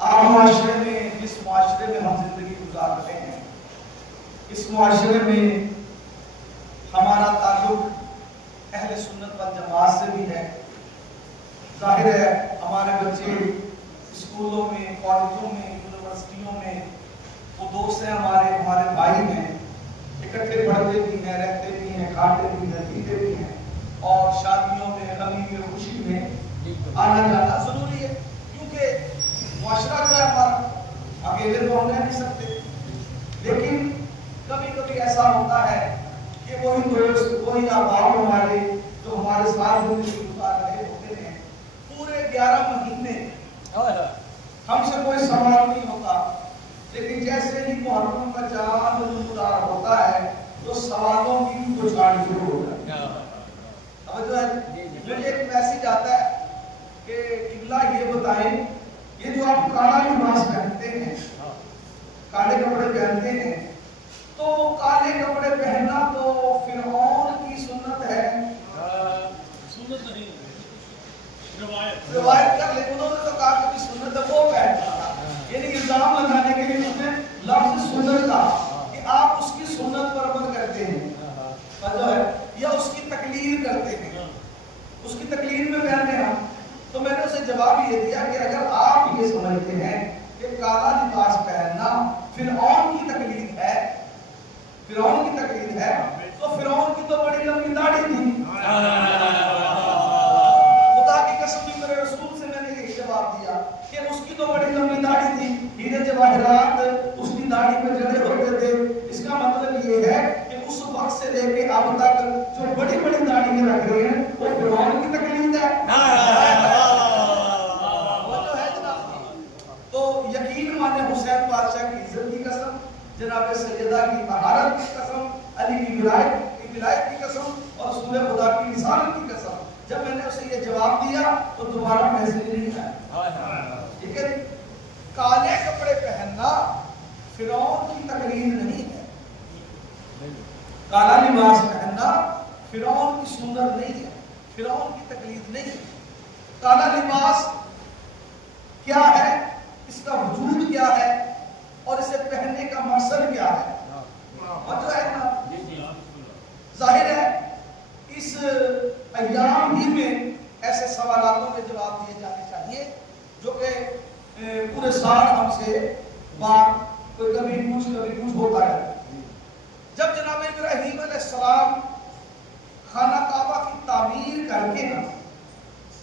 آپ معاشرے میں جس معاشرے میں ہم زندگی گزار رہے ہیں، اس معاشرے میں ہمارا تعلق اہل سنت والجماعت سے بھی ہے۔ ظاہر ہے ہمارے بچے اسکولوں میں، کالجوں میں، یونیورسٹیوں میں وہ دوست ہیں، ہمارے بھائی ہیں، اکٹھے پڑھتے بھی ہیں، رہتے بھی ہیں، کھاتے بھی ہیں، پیتے بھی ہیں، اور شادیوں میں، غمی میں، خوشی میں آنا جانا ضروری ہے، کیونکہ معاشرہ جو ہے ہمارا، اکیلے تو ہم رہ نہیں سکتے۔ لیکن کبھی کبھی ایسا ہوتا ہے کہ وہی دوست، وہی احباب ہمارے جو ہمارے ساتھ زندگی گزار رہے ہوتے ہیں، پورے 11 مہینے ہم سے کوئی سوال نہیں ہوتا، لیکن جیسے ہی محرم کا چاند نمودار ہوتا ہے تو سوالوں کی بچھاڑ شروع ہو جاتی ہے۔ مجھے ایک میسج آتا ہے کہ قبلہ یہ بتائیں، یہ جو آپ کالا لباس پہنتے ہیں، کالے کپڑے پہنتے ہیں، تو کالے کپڑے پہننا تو فرعون کی سنت ہے؟ سنت نہیں، روایت کر لے، انہوں نے تو کہا کہ سنت ہے، وہ پہنتا تھا، یعنی الزام لگانے کے لیے اس نے لفظ سنت کا کہ آپ اس کی سنت پر عمل کرتے ہیں جو ہے، یا اس کی تقلید کرتے ہیں، اس کی تقلید میں پہنتے ہیں۔ تو میں نے اسے جواب یہ دیا کہ اگر آپ یہ سمجھتے ہیں کہ کالا لباس پہننا فرعون کی تقلید ہے، فرعون کی تقلید ہے، تو فرعون کی تو بڑی لمبی داڑھی تھی۔ خدا کی قسم بھی میرے رسول سے میں نے یہ جواب دیا کہ اس کی تو بڑی لمبی داڑھی تھی، ہیرے جواہرات اس کی داڑھی پہ جڑے ہوتے تھے۔ اس کا مطلب یہ ہے کہ اس وقت سے لے کے اب تک جو بڑی بڑی داڑھی رکھ رہے ہیں وہ فرعون کی تقلید ہے۔ تو یقین مانے حسین بادشاہ کی عزت کی قسم، جناب سیدہ کی طہارت کی قسم، علی کی ولایت کی قسم، اور رسول خدا کی رسالت کی قسم، جب میں نے اسے یہ جواب دیا تو دوبارہ میسج نہیں آیا۔ ٹھیک ہے، کالے کپڑے پہننا فرعون کی تقلید نہیں ہے، کالا لباس پہننا فرعون کی سنت نہیں ہے، فرعون کی تقلید نہیں ہے۔ کالا لباس کیا ہے، اس کا وجود کیا ہے، اور اسے پہننے کا مقصد کیا ہے، مطلب ہے نا؟ ظاہر ہے اس ایام ہی میں ایسے سوالاتوں کے جواب دیے جانے چاہیے جو کہ پورے سال ہم سے بات کوئی کبھی کچھ ہوتا ہے۔ جب جناب ابراہیم علیہ السلام خانہ کعبہ کی تعمیر کر کے نا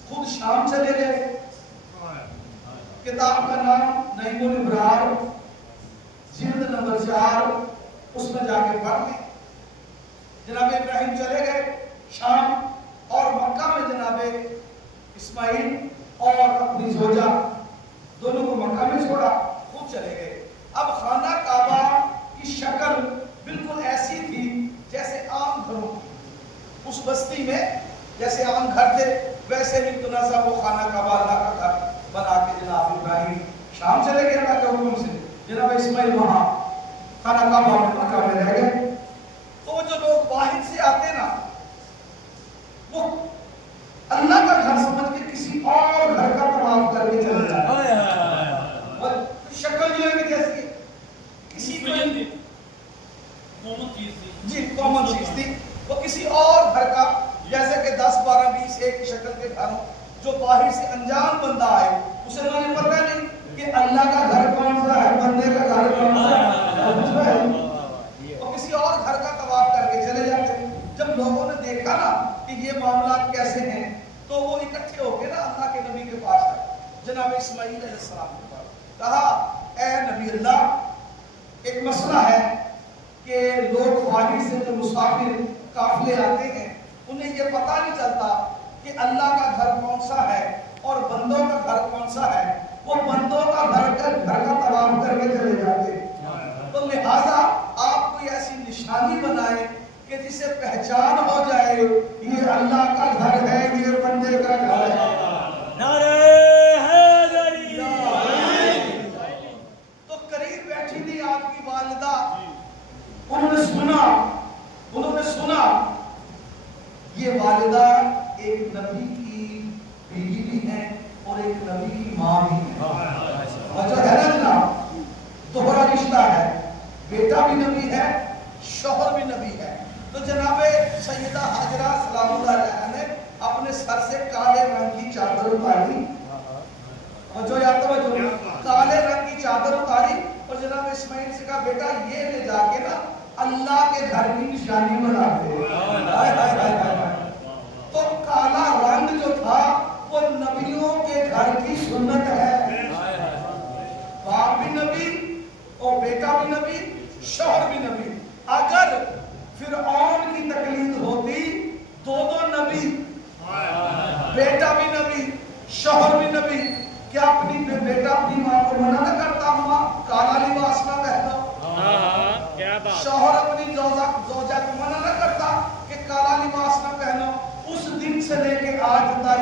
خود شام چلے گئے، کتاب کا نام نعیم الابرار، جلد نمبر 4، اس میں جا کے پڑھ لیں۔ جناب ابراہیم چلے گئے شام، اور مکہ میں جناب اسماعیل اور اپنی زوجہ دونوں کو مکہ میں چھوڑا، خود چلے گئے۔ اب خانہ کعبہ کی شکل بالکل ایسی تھی جیسے عام گھروں کی، اس بستی میں جیسے عام گھر تھے ویسے ہی تنازع وہ خانہ کعبہ اللہ کا گھر بنا کے جناب ابراہیم شام چلے گئے اللہ کے حکم سے، جناب اسماعیل وہاں خانہ کعبہ میں مکہ میں رہ گئے۔ تو وہ جو لوگ باہر سے آتے نا، وہ اللہ کا گھر سمجھ کے کسی اور گھر کا طواف کر کے چلے جاتے ہیں۔ شکل جو ہے کہ جیسے کسی کامن چیز تھی، وہ کسی اور گھر کا، جیسے کہ 10 12 20 ایک شکل کے گھر ہوں، جو باہر سے انجان بندہ آئے اسے مجھے پتہ نہیں کہ اللہ کا گھر کون سا ہے، بندے کا گھر کون سا ہے، وہ کسی اور گھر کا طواف کر کے چلے جاتے ہیں۔ جب لوگوں نے دیکھا نا کہ یہ معاملات کیسے ہیں تو وہ اکٹھے ہو کے نا اللہ کے نبی کے پاس آئے، جناب اسماعیل علیہ السلام کے پاس، کہا اے نبی اللہ، ایک مسئلہ ہے کہ لوگ باہر سے جو مسافر قافلے آتے ہیں انہیں یہ پتہ نہیں چلتا کہ اللہ کا گھر کون سا ہے اور بندوں کا گھر کون سا ہے، وہ بندوں کا گھر کا طواف کر کے چلے جاتے ہیں۔ تو لہٰذا آپ کوئی ایسی نشانی بنائیں کہ جسے پہچان ہو جائے یہ اللہ کا گھر ہے، یہ بندے کا گھر ہے۔ تو قریب بیٹھی تھی آپ کی والدہ، انہوں نے سنا یہ والدہ ایک نبی کی بیوی بھی ہے اور ایک نبی کی ماں بھی ہے۔ بھی نبی ہے، شوہر بھی نبی ہے۔ تو جناب سیدہ حاجرہ سلام اللہ علیہا نے اپنے سر سے کالے رنگ کی چادر اتاری، اور جو یا توجہ کالے رنگ کی چادر اتاری، اور جناب اسماعیل سے کہا بیٹا یہ لے جا کے نا اللہ کے گھر کی نشانی بنا دے۔ تو کالا رنگ جو تھا وہ نبیوں کے گھر کی سنت ہے، باپ بھی نبی اور بیٹا بھی نبی، شوہر بھی نبی۔ اگر فرعون کی تقلید ہوتی، دو نبی، بیٹا بھی نبی شوہر بھی نبی، کیا اپنی بیٹا اپنی ماں کو منع نہ کرتا ہوا کالا لباس نہ پہنو؟ شوہر اپنی زوجہ کو منع نہ کرتا کہ کالا لباس نہ پہنو؟ اس دن سے لے کے آج تک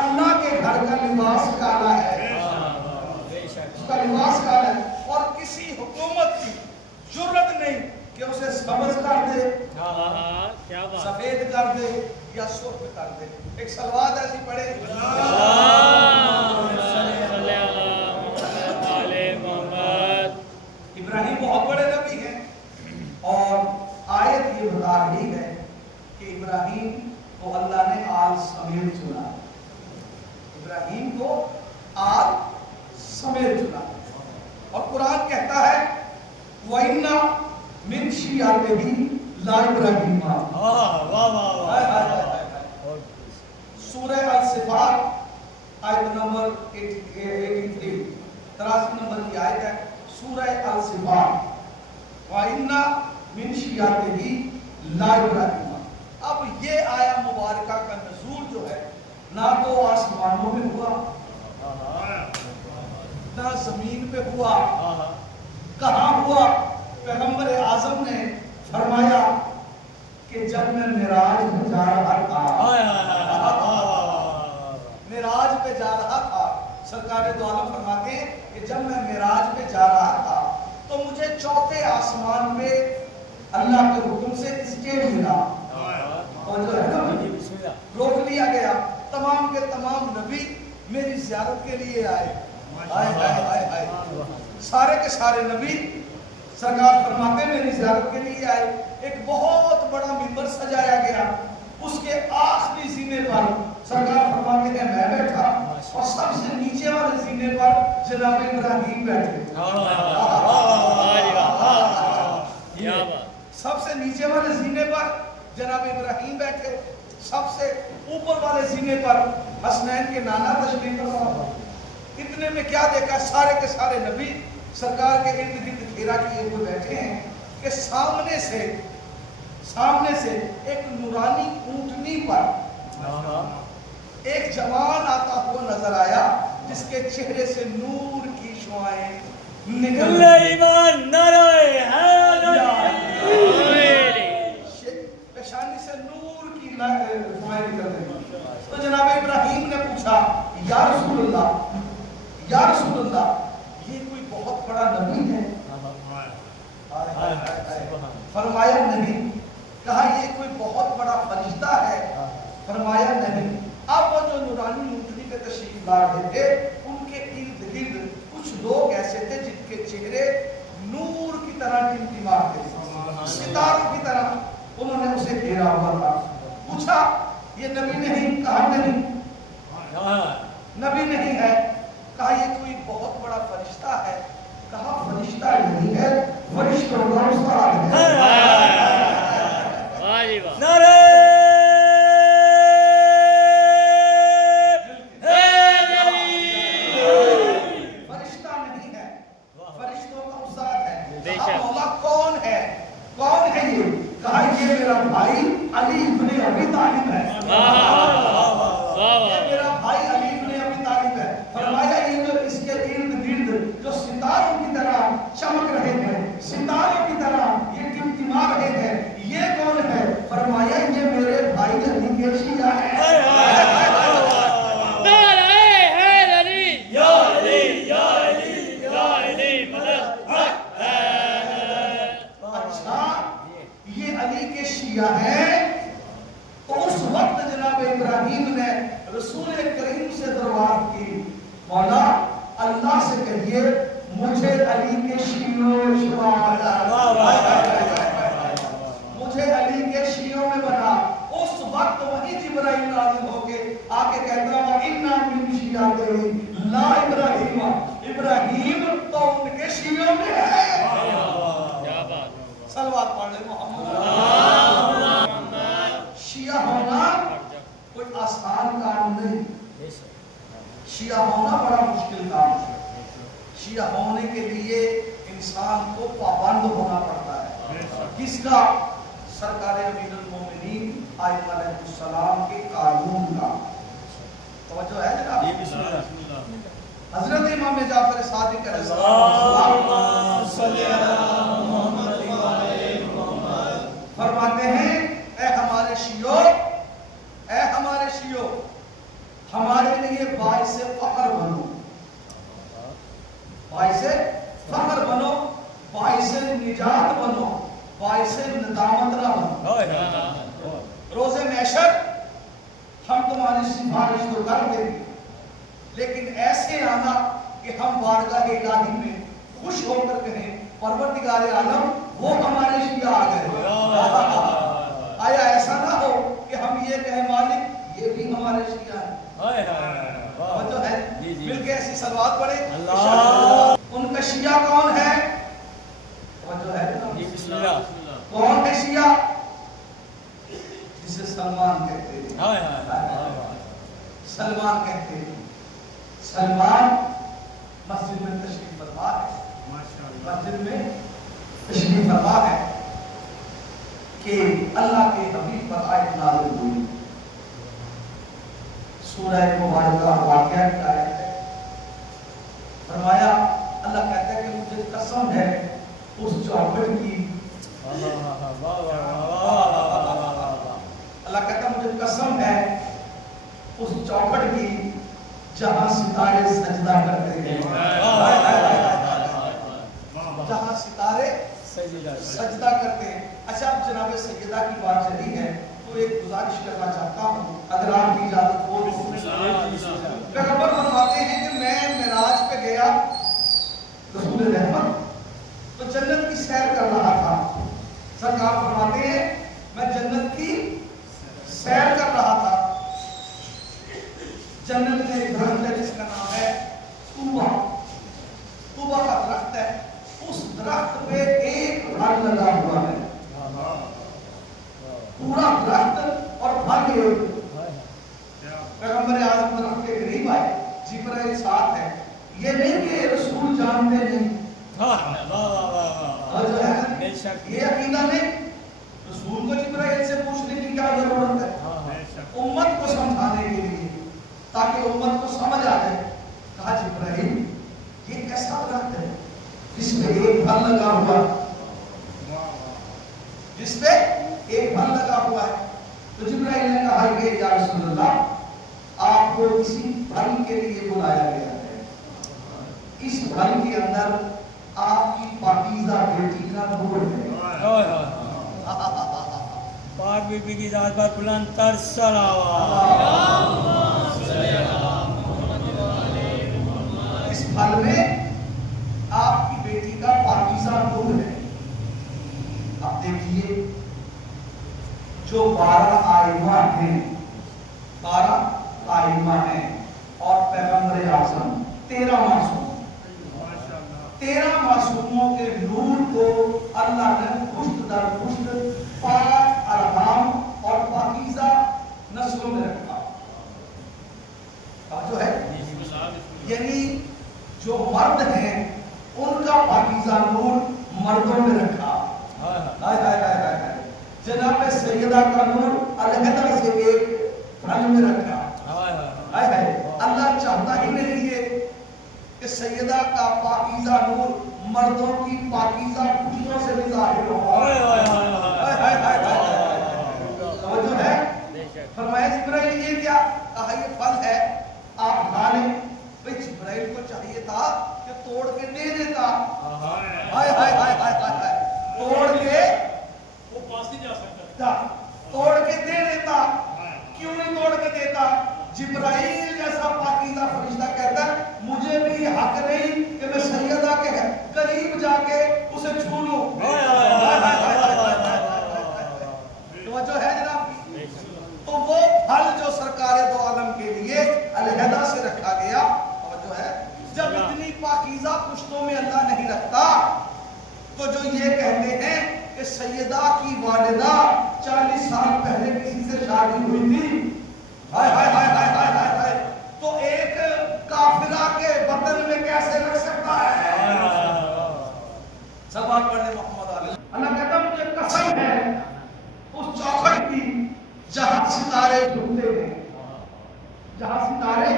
اللہ کے گھر کا لباس کالا ہے، اس کا لباس کالا ہے، اور کسی حکومت کی جرت نہیں کہ اسے سبز کر دے، سفید کر دے یا سرخ کر دے۔ ایک صلوات ایسی پڑھے، ابراہیم بہت بڑے نبی ہیں، اور آیت یہ بتا رہی ہے کہ ابراہیم کو اللہ نے آل سمیت چنا، ابراہیم کو آل سمیت چنا، اور قرآن کہتا ہے وَإِنَّ مِن شِيَعَتِهِ لَإِبْرَاهِيمَ۔ سورہ الصفات آیت نمبر 83 نمبر کی آیت ہے، سورہ الصفات وَإِنَّ مِن شِيَعَتِهِ لَإِبْرَاهِيمَ۔ اب یہ آیا مبارکہ کا نزول جو ہے نہ تو آسمانوں میں ہوا نہ زمین پہ ہوا، کہاں ہوا؟ پیغمبر اعظم نے فرمایا کہ جب میں معراج پہ جا رہا تھا، معراج پہ جا رہا تھا، سرکار دو عالم فرماتے ہیں کہ جب میں معراج پہ جا رہا تھا تو مجھے چوتھے آسمان پہ اللہ کے حکم سے اسٹیج ملا، اور جو ہے نا روک لیا گیا، تمام کے تمام نبی میری زیارت کے لیے آئے، سارے کے سارے نبی سرکار فرماتے میری زیارت کے لیے آئے۔ ایک بہت بڑا منبر سجایا گیا، اس کے آخری زینے پر سرکار فرماتے ہیں میں بیٹھا، اور سب سے نیچے والے زینے پر جناب ابراہیم بیٹھے، سب سے نیچے والے زینے پر جناب ابراہیم بیٹھے، سب سے اوپر والے زینے پر حسنین کے نانا تشریف فرما۔ اتنے میں کیا دیکھا، سارے کے سارے نبی سرکار کے ارد گرد گھیرا کیے ہوئے بیٹھے ہیں کہ سامنے سے ایک نورانی اونٹنی پر ایک جوان آتا ہوا نظر آیا جس کے چہرے سے نور کی شعائیں نکل پیشانی سے نور کی شعائیں نکل رہی۔ تو جناب ابراہیم نے پوچھا یا رسول اللہ یہ کوئی بہت بڑا نبی ہے؟ فرمایا نہیں۔ کہا یہ کوئی بہت بڑا فرشتہ ہے؟ فرمایا نہیں۔ اب وہ جو نورانی اونٹنی پہ تشریف لا رہے تھے ان کے ارد گرد کچھ لوگ ایسے تھے جن کے چہرے نور کی طرح ٹمٹماتے تھے، ستاروں کی طرح، انہوں نے اسے گھیرا ہوا تھا۔ پوچھا یہ نبی نہیں؟ کہا نہیں نبی نہیں ہے۔ کہا یہ کوئی بہت بڑا فرشتہ ہے؟ کہا فرشتہ نہیں ہے، فرشتوں کا استاد ہے۔ فرشتہ نہیں ہے، فرشتوں کا استاد ہے۔ کہا مولا کون ہے؟ کون ہے یہ؟ کہا یہ میرا بھائی علی ابن ابی طالب ہے۔ یہ میرا بھائی علی ابن ابی طالب ہے۔ فرمایا یہ جو اس کے ارد گرد جو ستاروں کی طرح چمک رہے ہیں، ستاروں کی طرح یہ ٹمٹما رہے ہیں، یہ کون ہے؟ فرمایا یہ میرے بھائی علی کے شیعہ ہیں۔ ہے تو اس وقت جناب ابراہیم نے رسول کریم سے درخواست کی مولا اللہ سے کہیے مجھے علی کے شیعوں شمار ابراہیم تو ان کے شیعوں میں ہے. کیا بات. صلوات پڑھ لیں محمد. شیعہ ہونا کوئی آسان کام نہیں. شیعہ ہونا بڑا مشکل کام ہے. شیعہ ہونے کے لیے انسان کو پابند ہونا پڑتا ہے. کس کا؟ سرکار امیر المومنین آئمہ علیہ السلام کے قانون کا. توجہ ہے جناب. حضرت امام جعفر صادق علیہ السلام فرماتے ہیں اے ہمارے شیعوں، اے ہمارے شیعوں، ہمارے لیے باعث فخر بنو، باعث فخر بنو، باعث نجات بنو، باعث ندامت نہ بنو. روز محشر ہم تمہاری سفارش تو کر دیں گے، لیکن ایسے آنا کہ ہم بارگاہ الہی میں خوش ہو کر کہیں پروردگار عالم وہ ہمارے شیعہ آ گئے. آیا ایسا نہ ہو کہ ہم یہ کہیں مالک یہ بھی ہمارے شیعہ ہیں. توجہ ہے. مل کے ایسی صلوات پڑھیں. ان کا شیعہ کون ہے؟ توجہ ہے. کون ہے شیعہ؟ جسے سلمان کہتے ہیں. سلمان کہتے ہیں. سلمان مسجد میں تشریف فرما ہے. مسجد میں تشریف فرما ہے کہ اللہ کے حبیب پر آیت نازل ہوئی. سورہ مبارکہ واقعہ کی آیت ہے. فرمایا اللہ کہتا ہے کہ مجھے قسم ہے اس چوکھٹ کی. اللہ کہتا ہے مجھے قسم ہے اس چوکھٹ کی جہاں ستارے سجدہ کرتے ہیں. جہاں ستارے سجدہ کرتے ہیں. اچھا اب جناب سیدہ کی بات چلی ہے تو ایک گزارش کرنا چاہتا ہوں اگر آپ کی اجازت ہو. پیغمبر فرماتے ہیں کہ میں معراج پہ گیا رسول رحمت تو جنت کی سیر کر رہا تھا. سرکار فرماتے ہیں میں جنت کی سیر کر رہا تھا. جنت میں ایک درخت ہے جس کا نام ہے طوبہ. طوبہ کا درخت ہے. اس درخت پہ ایک پھل لگا ہوا ہے. پورا درخت اور پھل ایک. پیغمبر اعظم درخت کے قریب آئے. جبرائیل ساتھ ہے. یہ نہیں کہ رسول جانتے نہیں. یہ عقیدہ نہیں. رسول کو جبرائیل سے پوچھنے کی کیا ضرورت ہے؟ امت کو سمجھانے کے لیے تاکہ امت کو سمجھ آ جائے. کہا جبرائیل یہ کیسا درخت ہے جس پہ ایک پھل لگا ہوا ہے؟ جس پہ ایک پھل لگا ہوا ہے. تو جبرائیل نے کہا کہ یا رسول اللہ آپ کو اسی پھل کے لیے بلایا گیا ہے. اس پھل کے اندر آپ کی پاکیزہ بیٹی کا نور ہے. پاک بی بی کی ذات پر بلند تر صلوات. اس پھل میں آپ کی بیٹی کا پاکیزہ نور ہے. اب دیکھیے جو 12 آئمہ ہیں 12 آئمہ ہیں اور پیغمبر اعظم 13 معصوم. 13 معصوموں کے نور کو اللہ نے پشت در پشت پاک ارحام اور پاکیزہ نسلوں میں رکھا. جو ہے یعنی جو مرد ہیں ان کا پاکیزہ نور مردوں میں رکھا. جناب سیدہ کا نور علیحدہ سے ایک پھل میں رکھا. اللہ چاہتا ہی نہیں ہے کہ سیدہ کا پاکیزہ نور مردوں کی پاکیزہ پشتوں سے بھی ظاہر ہو. توجہ ہے. فرمایا جبرائیل یہ کیا؟ کہا یہ پھل ہے آپ کھا لیں. بھئی جبرائیل کو چاہیے تھا کہ توڑ کے دے دیتا. توڑ کے وہ پاس نہیں جا سکتا. توڑ کے دے دیتا. کیوں نہیں توڑ کے دیتا؟ جبرائیل جیسا پاکیزہ فرشتہ کہتا ہے مجھے بھی حق نہیں کہ میں سیدہ کے قریب جا کے اسے چھو لوں. توجہ ہے جناب کی. تو وہ پھل جو سرکار دو عالم کے لیے علیحدہ سے رکھا گیا. توجہ ہے. جب اتنی پاکیزہ پاکیزہ پشتوں میں اللہ نہیں رکھتا. تو جو یہ کہتے ہیں کہ سیدہ کی والدہ 40 سال پہلے کسی سے شادی ہوئی تھی، ہائے ہائے ہائے ہائے ہائے ہائے ہائے، تو ایک کافرہ کے وطن میں کیسے رکھ سکتا ہے؟ سب بات پڑھنے محمد علی. اللہ کہتا مجھے قسم ہے اس چوکھٹ کی جہاں ستارے جھکتے ہیں، جہاں ستارے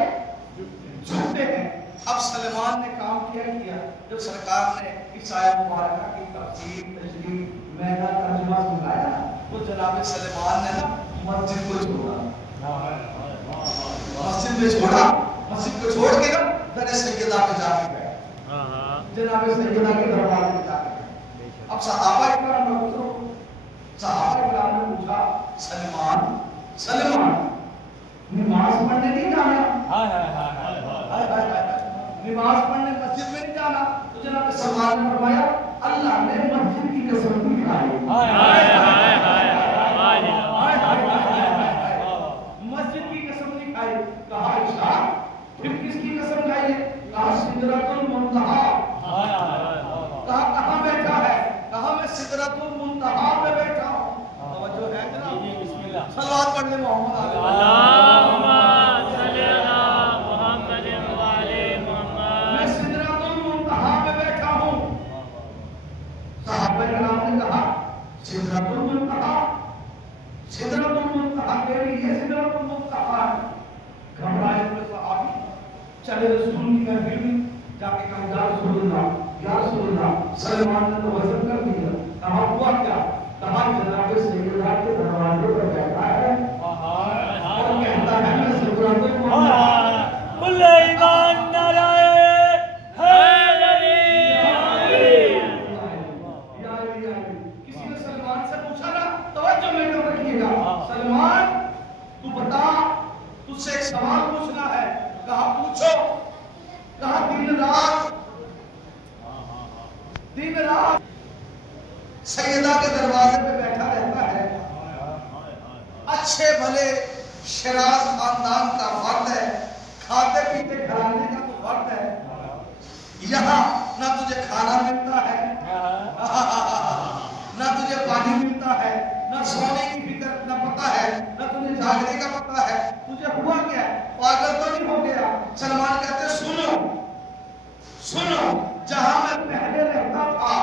جھکتے ہیں. اب سلمان نے کام کیا جب سرکار نے اس آیت مبارکہ کی تفسیر تشریح مینا ترجمہ سنایا تو جناب سلمان نے نا مسجد کو چھوڑا، مسجد کو چھوڑ کے نا در سیدہ پہ جا کے گئے، جناب سیدہ کے دروازے پہ جا کے گئے. اب صحابہ کرام نے پوچھا سلمان نماز پڑھنے نہیں جانا؟ نماز پڑھنے مسجد میں نہیں جانا؟ تو جناب سلمان نے فرمایا اللہ نے مسجد کی قسم نہیں کھائی، مسجد کی قسم نہیں کھائی. کہا عائشہ پھر کس کی قسم کھائی ہے؟ کہا سدرۃ المنتہا. کہا کہاں بیٹھا ہے؟ کہا میں سدرۃ المنتہا پہ بیٹھا ہوں. توجہ ہے جناب؟ صلوات پڑھنے محمد اللہم صلی علی محمد وعلی محمد. میں سدرۃ المنتہا پہ بیٹھا ہوں. صحابہ کرام نے کہا سدرۃ المنتہا، سدرۃ المنتہا کہہ یہ سدرۃ المنتہا ہے. گھبرائے ہوئے صحابی چلے رسول کی محفل میں جا کے کہا یا رسول اللہ، یا رسول اللہ. سلمان نے تو وزن کر دیا. کہا ہوا کیا؟ کہا جناب سیدہ کے دروازے پر بیٹھا ہے اور کہتا ہے میں سدرۃ المنتہا. کل ایمان نعرہ حیدری. کسی نے سلمان سے پوچھا نا، توجہ میں کر رکھیے گا، سلمان تو بتا تجھ سے ایک سوال پوچھنا ہے. کہا پوچھو. کہا دن رات سیدہ کے دروازے پہ بیٹھا رہتا ہے. اچھے بھلے شیراز خاندان کا فرد ہے، کھاتے پیتے گھرانے کا تو فرد ہے. یہاں نہ تجھے کھانا ملتا ہے، نہ تجھے پانی ملتا ہے، نہ سونے کی فکر نہ پتہ ہے، نہ تجھے جاگنے کا پتہ ہے. تجھے ہوا کیا ہے؟ پاگل تو نہیں ہو گیا؟ سلمان کہتے سنو سنو، جہاں میں پہلے رہتا تھا،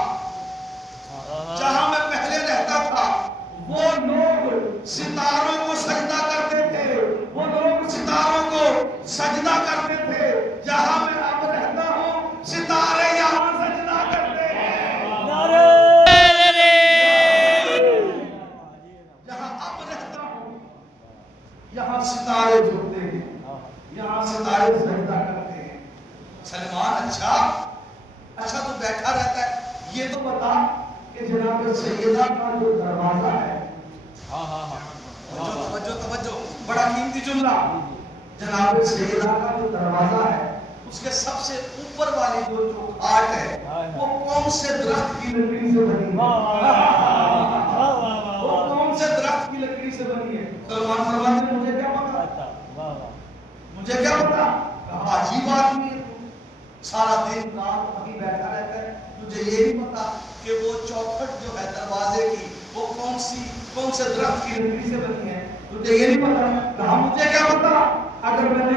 جہاں میں پہلے رہتا تھا وہ لوگ ستاروں کو سجدہ کرتے تھے، وہ لوگ ستاروں کو سجدہ کرتے تھے. جہاں میں اب رہتا ہوں ستارے یہاں سجدہ کرتے ہیں. جہاں اب رہتا ہوں یہاں ستارے جھکتے ہیں، یہاں ستارے سجدہ کرتے ہیں. سلمان اچھا تو بیٹھا رہتا ہے، یہ تو بتا کہ جناب سیدہ کا جو دروازہ ہے، توجہ بڑا قیمتی جملہ، جناب سیدہ کا جو دروازہ ہے اس کے سب سے اوپر والی جو کھاٹ ہے وہ کون سے درخت کی لکڑی سے بنی ہے؟ وہ کون سے درخت کی لکڑی سے بنی ہے؟ سلمان فرماتے ہیں مجھے کیا پتا، مجھے کیا پتا. کہا عجیب آدمی ہے، سارا دن رات وہیں بیٹھا رہتا ہے، تجھے یہ نہیں پتا کہ وہ چوکھٹ جو ہے دروازے کی وہ کون سے درخت کی لکڑی سے بنی ہے؟ تجھے یہ نہیں پتا. کہا مجھے کیا پتا، اگر میں نے